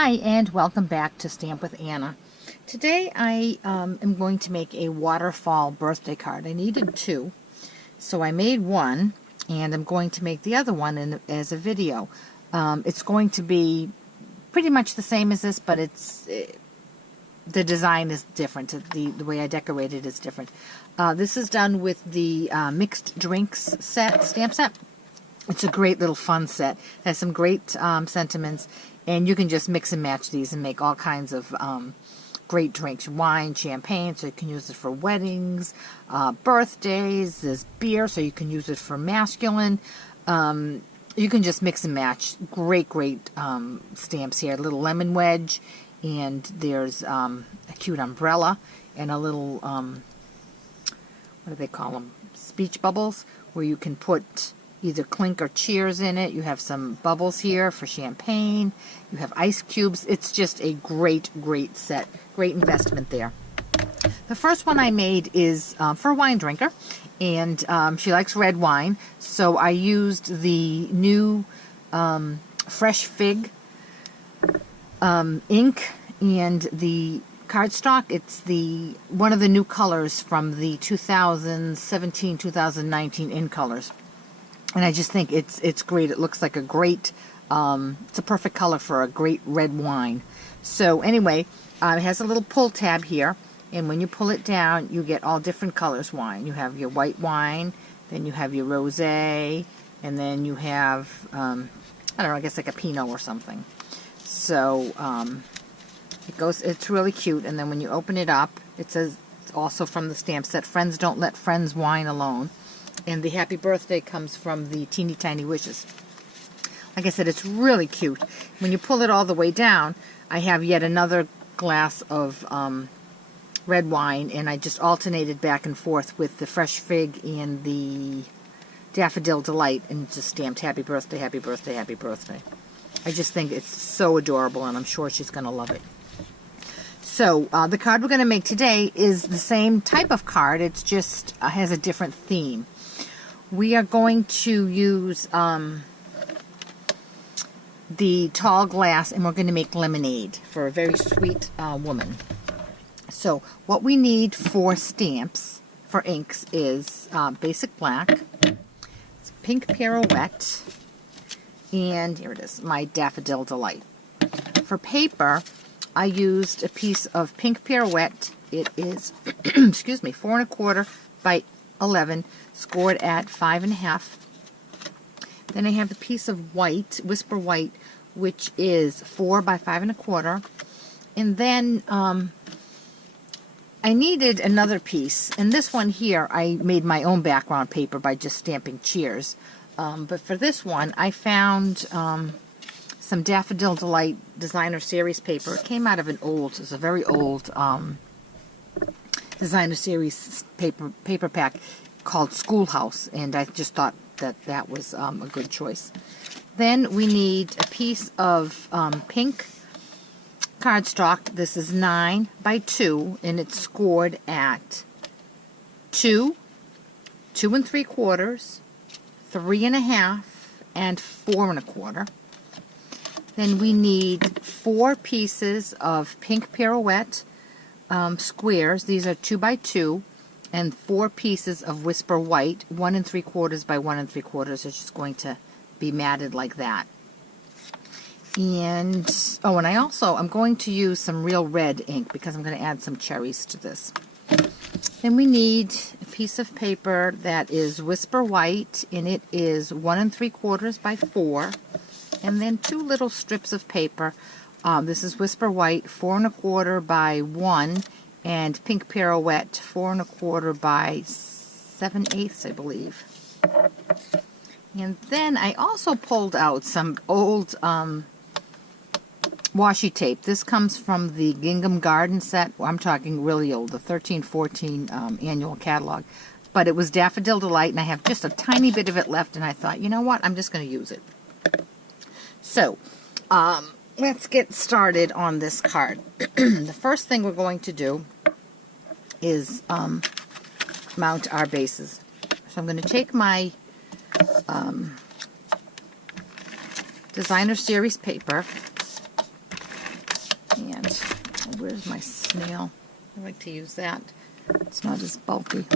Hi and welcome back to Stamp with Anna. Today I am going to make a waterfall birthday card. I needed two, so I made one and I'm going to make the other one as a video. It's going to be pretty much the same as this, but the design is different. The way I decorated is different. This is done with the mixed drinks stamp set. It's a great little fun set. It has some great sentiments, and you can just mix and match these and make all kinds of great drinks. Wine, champagne, so you can use it for weddings, birthdays. There's beer, so you can use it for masculine. You can just mix and match. Great stamps here. A little lemon wedge, and there's a cute umbrella, and a little, what do they call them? Speech bubbles, where you can put either clink or cheers in it. You have some bubbles here for champagne. You have ice cubes. It's just a great set. Great investment there. The first one I made is for a wine drinker, and she likes red wine, so I used the new Fresh Fig ink and the cardstock. It's one of the new colors from the 2017-2019 in colors. And I just think it's great. It looks like a great, it's a perfect color for a great red wine. So anyway, it has a little pull tab here, and when you pull it down, you get all different colors wine. You have your white wine, then you have your rosé, and then you have, I don't know, I guess like a Pinot or something. So it's really cute, and then when you open it up, it says, also from the stamp set, friends don't let friends wine alone. And the happy birthday comes from the Teeny Tiny Wishes. Like I said, it's really cute. When you pull it all the way down, I have yet another glass of red wine, and I just alternated back and forth with the Fresh Fig and the Daffodil Delight, and just stamped happy birthday, happy birthday, happy birthday. I just think it's so adorable, and I'm sure she's going to love it. So the card we're going to make today is the same type of card. It's just has a different theme. We are going to use the tall glass, and we're going to make lemonade for a very sweet woman. So what we need for stamps, for inks, is basic black, pink pirouette, and here it is, my Daffodil Delight. For paper, I used a piece of pink pirouette. It is, excuse me, 4 1/4 by 11, scored at 5.5. Then I have a piece of white, Whisper White, which is 4 by 5 1/4. And then I needed another piece, and this one here I made my own background paper by just stamping cheers. But for this one, I found some Daffodil Delight Designer Series paper. It came out of it's a very old Designer Series paper pack called Schoolhouse, and I just thought that was a good choice. Then we need a piece of pink cardstock. This is 9 by 2, and it's scored at 2, 2 3/4, 3.5, and 4 1/4. Then we need 4 pieces of pink pirouette squares. These are 2 by 2, and 4 pieces of Whisper White, 1 3/4 by 1 3/4. It's just going to be matted like that. And and I'm going to use some real red ink because I'm going to add some cherries to this. Then we need a piece of paper that is Whisper White, and it is 1 3/4 by 4. And then 2 little strips of paper. This is Whisper White, 4 1/4 by 1, and pink pirouette, 4 1/4 by 7/8, I believe. And then I also pulled out some old washi tape. This comes from the Gingham Garden set. I'm talking really old, the 13-14 annual catalog. But it was Daffodil Delight, and I have just a tiny bit of it left, and I thought, you know what, I'm just going to use it. So, let's get started on this card. The first thing we're going to do is mount our bases. So I'm going to take my Designer Series paper, where's my snail? I like to use that. It's not as bulky.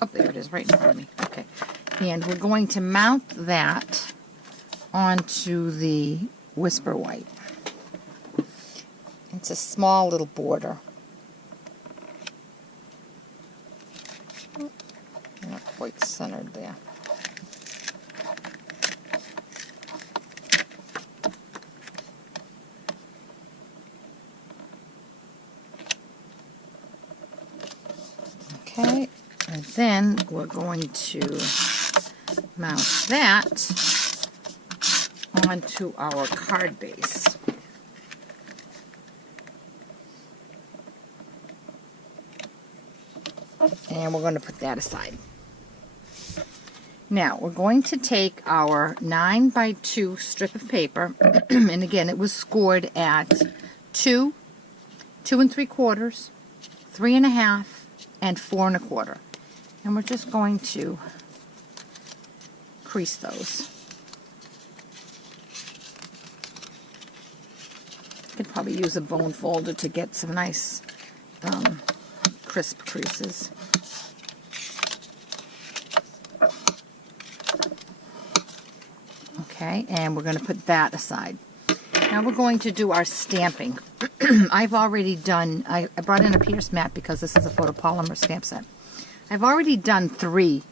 Oh, there it is, right in front of me. Okay. And we're going to mount that onto the Whisper White. It's a small little border. Not quite centered there. Okay, and then we're going to mount that onto our card base. And we're going to put that aside. Now, we're going to take our 9x2 strip of paper, and again, it was scored at 2, 2 3/4, 3 1/2, and 4 1/4. And we're just going to crease those. You could probably use a bone folder to get some nice crisp creases. Okay, and we're going to put that aside. Now we're going to do our stamping. I've already done, I brought in a Pierce mat because this is a photopolymer stamp set. I've already done 3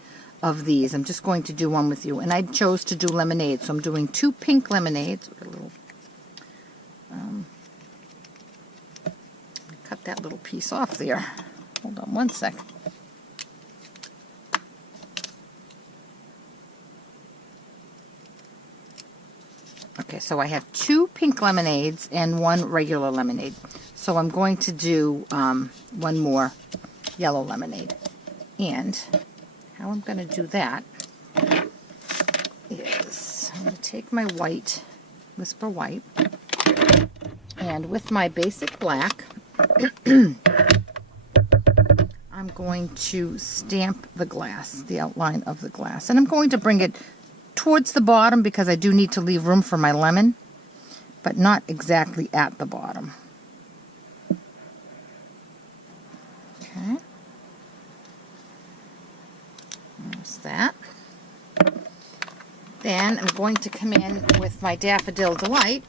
of these. I'm just going to do one with you. And I chose to do lemonade, so I'm doing 2 pink lemonades. A little, cut that little piece off there. Hold on one sec. Okay, so I have 2 pink lemonades and 1 regular lemonade. So I'm going to do 1 more yellow lemonade. And how I'm going to do that is I'm going to take my white, Whisper White, and with my basic black, I'm going to stamp the glass, the outline of the glass. And I'm going to bring it towards the bottom because I do need to leave room for my lemon, but not exactly at the bottom. Okay. There's that. Then I'm going to come in with my Daffodil Delight,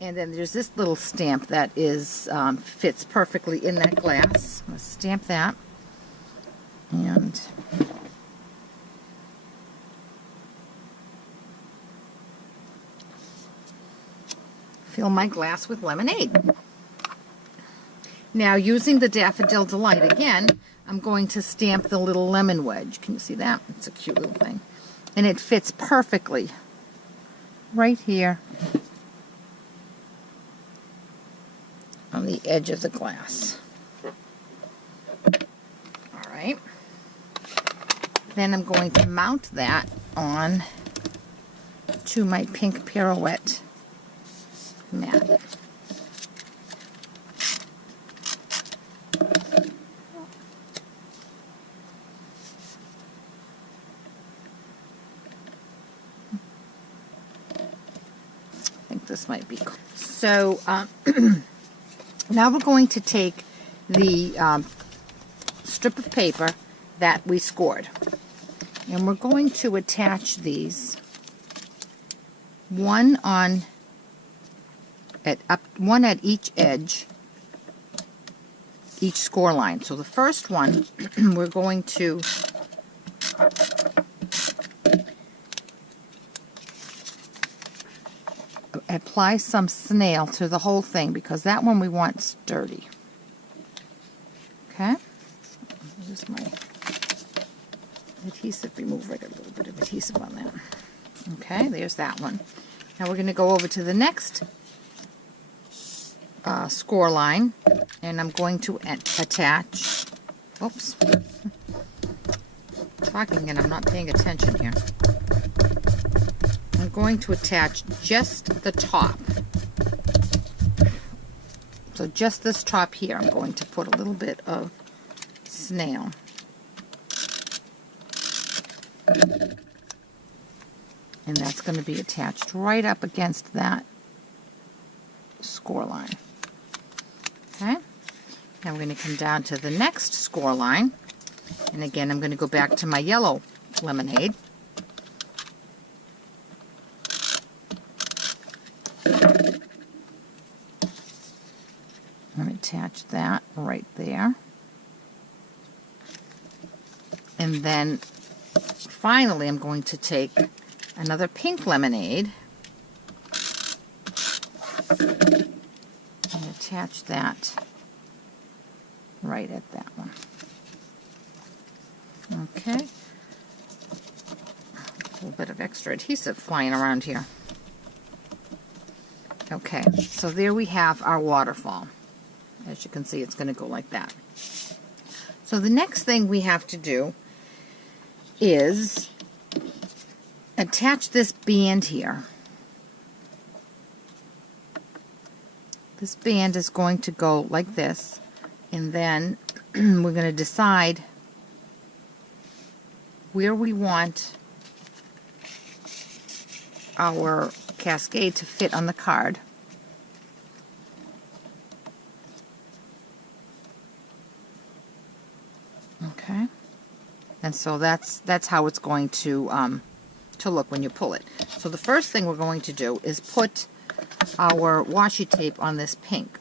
and then there's this little stamp that is fits perfectly in that glass. I'm going to stamp that, and fill my glass with lemonade. Now, using the Daffodil Delight again, I'm going to stamp the little lemon wedge. Can you see that? It's a cute little thing. And it fits perfectly right here on the edge of the glass. All right. Then I'm going to mount that on to my pink pirouette mat. I think this might be cool. So now we're going to take the strip of paper that we scored, and we're going to attach these one at each edge, each score line. So the first one we're going to apply some snail to the whole thing because that one we want sturdy. Okay, use my adhesive remover. I got a little bit of adhesive on that. Okay, there's that one. Now we're going to go over to the next score line, and I'm going to attach, oops, talking and I'm not paying attention here. I'm going to attach just the top. So just this top here, I'm going to put a little bit of snail. And that's going to be attached right up against that score line. Okay, now we're going to come down to the next score line. And again, I'm going to go back to my yellow lemonade. I'm going to attach that right there. And then finally I'm going to take another pink lemonade and attach that right at that one. Okay. A little bit of extra adhesive flying around here. Okay, so there we have our waterfall. As you can see, it's going to go like that. So the next thing we have to do is attach this band here. This band is going to go like this, and then we're going to decide where we want our cascade to fit on the card. Okay, and so that's how it's going to look when you pull it. So the first thing we're going to do is put our washi tape on this pink.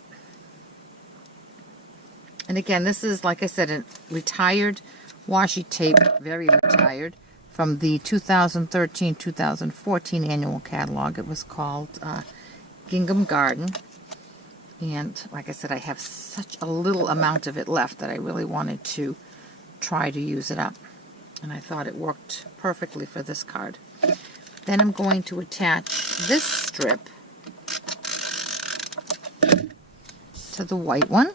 And again, this is, like I said, a retired washi tape, very retired, from the 2013-2014 annual catalog. It was called Gingham Garden. And like I said, I have such a little amount of it left that I really wanted to try to use it up. And I thought it worked perfectly for this card. Then I'm going to attach this strip to the white one.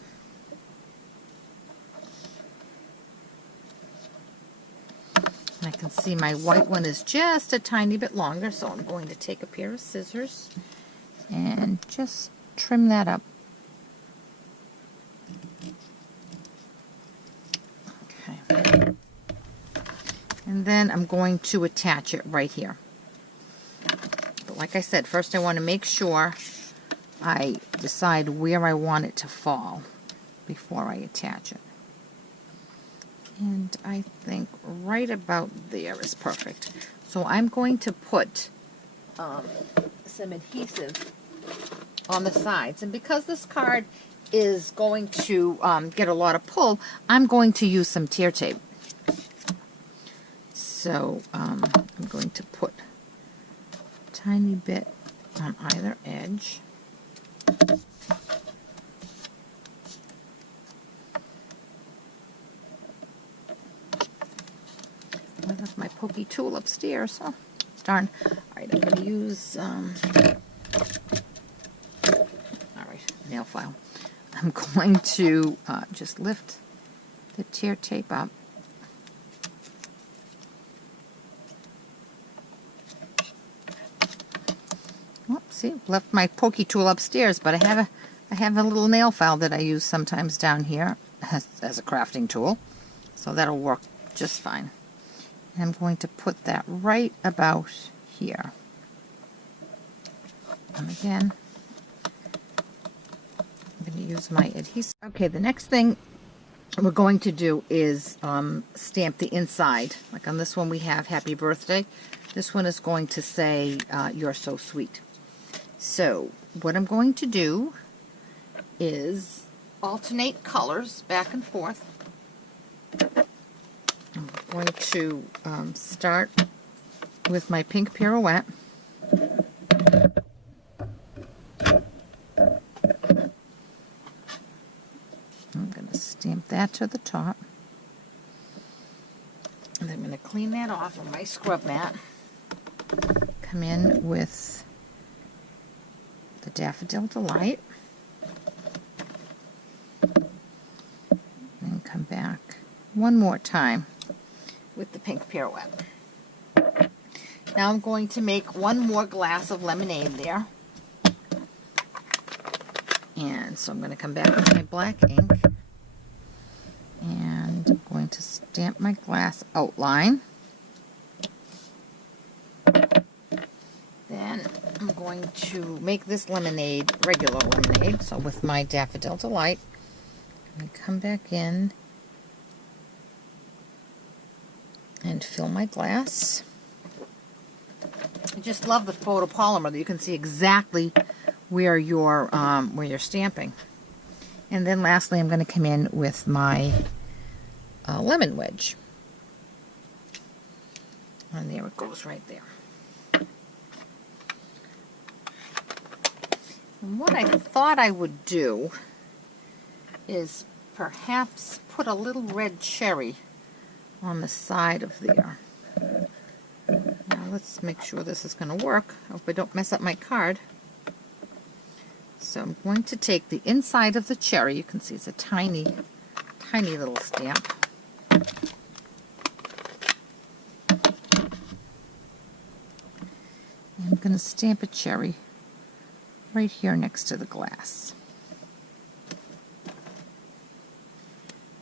And I can see my white one is just a tiny bit longer, so I'm going to take a pair of scissors and just trim that up. Okay. And then I'm going to attach it right here. But like I said, first I want to make sure I decide where I want it to fall before I attach it. And I think right about there is perfect. So I'm going to put some adhesive on the sides. And because this card is going to get a lot of pull, I'm going to use some tear tape. So I'm going to put a tiny bit on either edge. I left my pokey tool upstairs. Oh, darn. All right, I'm going to use, all right, nail file. I'm going to just lift the tear tape up. Oh, see, left my pokey tool upstairs, but I have a little nail file that I use sometimes down here as a crafting tool, so that'll work just fine. I'm going to put that right about here. And again, I'm going to use my adhesive. Okay, the next thing we're going to do is stamp the inside. Like on this one we have Happy Birthday. This one is going to say You're So Sweet. So what I'm going to do is alternate colors back and forth. I'm going to start with my pink pirouette. I'm going to stamp that to the top. And then I'm going to clean that off on my scrub mat. Come in with the Daffodil Delight. And come back one more time with the pink pirouette. Now I'm going to make one more glass of lemonade there. And so I'm going to come back with my black ink. And I'm going to stamp my glass outline. I'm going to make this lemonade, regular lemonade, so with my Daffodil Delight. I'm going to come back in and fill my glass. I just love the photopolymer that you can see exactly where you're stamping. And then lastly, I'm going to come in with my lemon wedge. And there it goes right there. And what I thought I would do is perhaps put a little red cherry on the side of there. Now let's make sure this is going to work. I hope I don't mess up my card. So I'm going to take the inside of the cherry. You can see it's a tiny, tiny little stamp. I'm going to stamp a cherry right here next to the glass.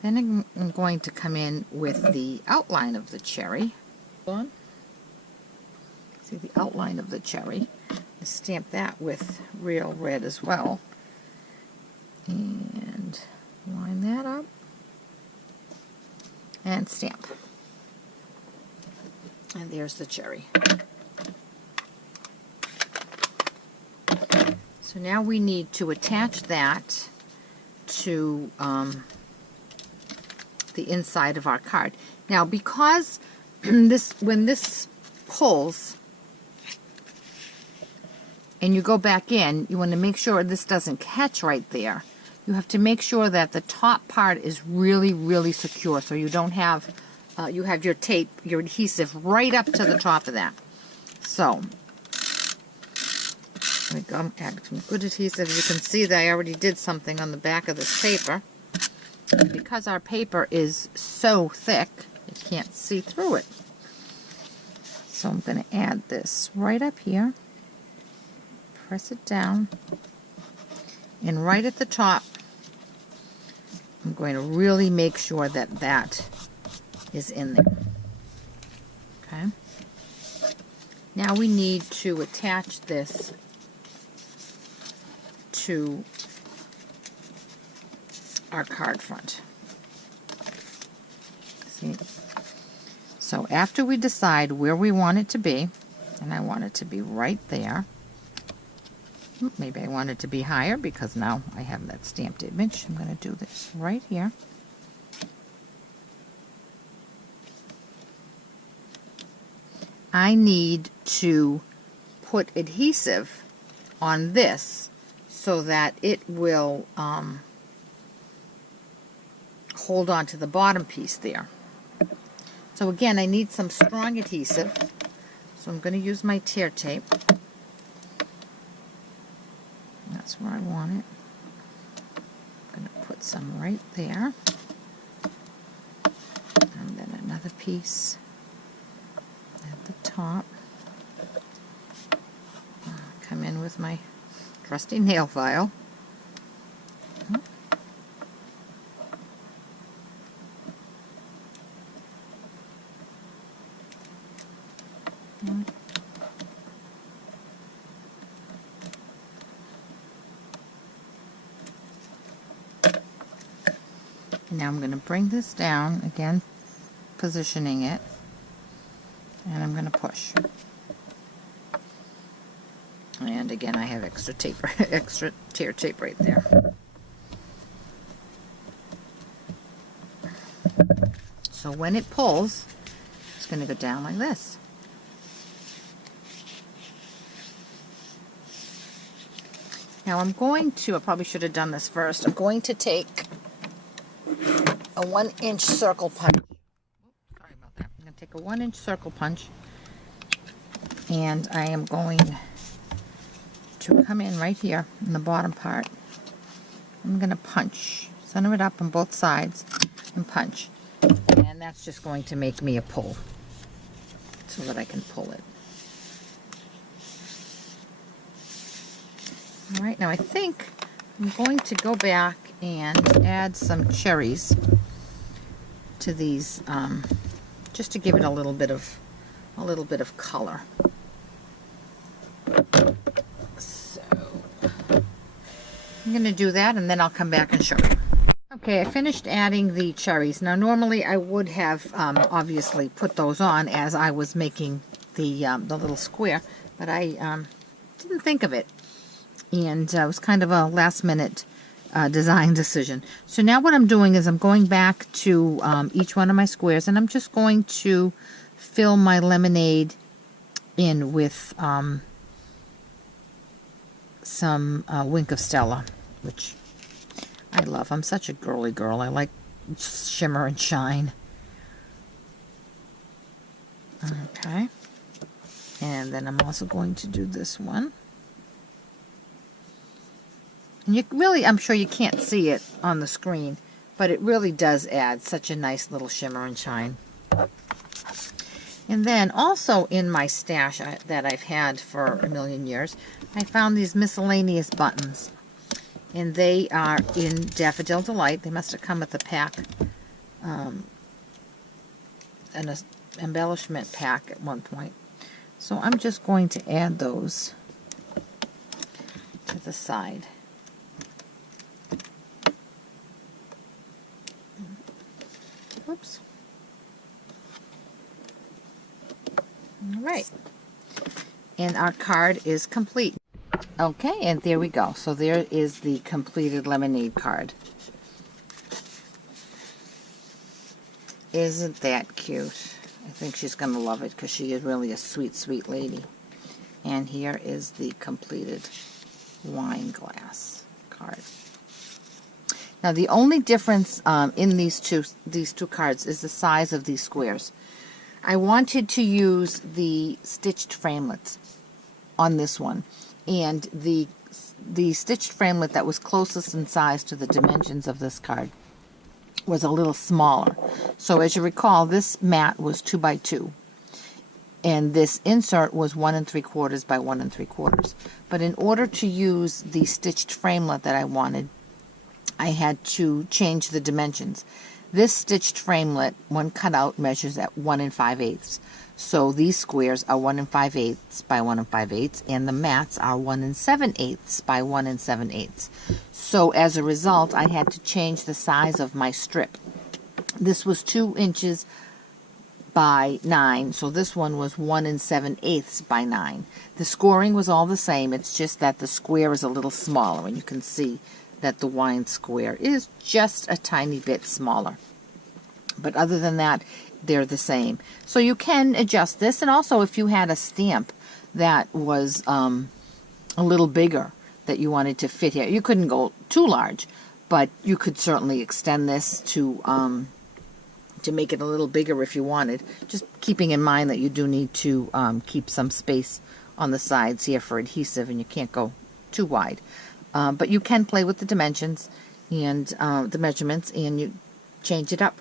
Then I'm going to come in with the outline of the cherry. See the outline of the cherry. Stamp that with real red as well. And line that up. And stamp. And there's the cherry. So now we need to attach that to the inside of our card. Now, because when this pulls and you go back in, you want to make sure this doesn't catch right there. You have to make sure that the top part is really, really secure, so you don't have you have your tape, your adhesive right up to the top of that. So I'm adding some good adhesive. You can see that I already did something on the back of this paper. And because our paper is so thick, you can't see through it. So I'm going to add this right up here. Press it down. And right at the top, I'm going to really make sure that that is in there. Okay. Now we need to attach this to our card front. See? So after we decide where we want it to be, and I want it to be right there. Maybe I want it to be higher because now I have that stamped image. I'm going to do this right here. I need to put adhesive on this so that it will hold on to the bottom piece there. So again, I need some strong adhesive. So I'm going to use my tear tape. That's where I want it. I'm going to put some right there. And then another piece at the top. I'll come in with my trusty nail file. Now I'm going to bring this down, again positioning it, and I'm going to push. And again, I have extra tape, extra tear tape right there. So when it pulls, it's going to go down like this. Now I'm going to, I probably should have done this first, I'm going to take a 1-inch circle punch. Sorry about that. I'm going to take a 1-inch circle punch, and I am going to come in right here in the bottom part. I'm going to punch, center it up on both sides, and punch. And that's just going to make me a pull so that I can pull it. All right, now I think I'm going to go back and add some cherries to these, just to give it a little bit of color. So I'm going to do that, and then I'll come back and show you. Okay, I finished adding the cherries. Now normally I would have obviously put those on as I was making the little square, but I didn't think of it, and it was kind of a last minute design decision. So now what I'm doing is I'm going back to each one of my squares, and I'm just going to fill my lemonade in with some Wink of Stella, which I love. I'm such a girly girl. I like shimmer and shine. Okay. And then I'm also going to do this one. And you really, I'm sure you can't see it on the screen, but it really does add such a nice little shimmer and shine. And then also in my stash that I've had for a million years, I found these miscellaneous buttons. And they are in Daffodil Delight. They must have come with a pack, an embellishment pack at one point. So I'm just going to add those to the side. Oops. All right. And our card is complete. Okay, and there we go. So there is the completed lemonade card. Isn't that cute? I think she's going to love it because she is really a sweet, sweet lady. And here is the completed wine glass card. Now the only difference in these two cards is the size of these squares. I wanted to use the stitched framelits on this one. And the stitched framelit that was closest in size to the dimensions of this card was a little smaller. So as you recall, this mat was 2 by 2, and this insert was 1 3/4 by 1 3/4. But in order to use the stitched framelit that I wanted, I had to change the dimensions. This stitched framelit, when cut out, measures at 1 5/8. So these squares are 1 5/8 by 1 5/8, and the mats are 1 7/8 by 1 7/8. So as a result, I had to change the size of my strip. This was 2 inches by 9, so this one was 1 7/8 by 9. The scoring was all the same, it's just that the square is a little smaller, and you can see that the wine square is just a tiny bit smaller. But other than that, they're the same. So you can adjust this, and also if you had a stamp that was a little bigger that you wanted to fit here, you couldn't go too large, but you could certainly extend this to make it a little bigger if you wanted, just keeping in mind that you do need to keep some space on the sides here for adhesive, and you can't go too wide. But you can play with the dimensions and the measurements, and you change it up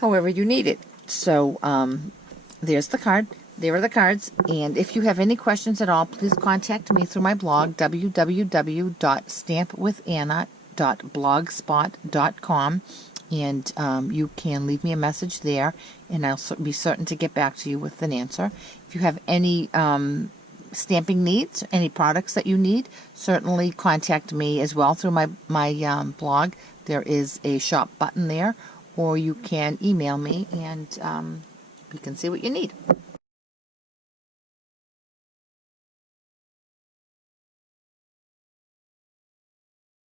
however you need it. So there's the card. There are the cards. And if you have any questions at all, please contact me through my blog, www.stampwithanna.blogspot.com. And you can leave me a message there, and I'll be certain to get back to you with an answer. If you have any stamping needs, any products that you need, certainly contact me as well through my blog. There is a shop button there, or you can email me, and we can see what you need.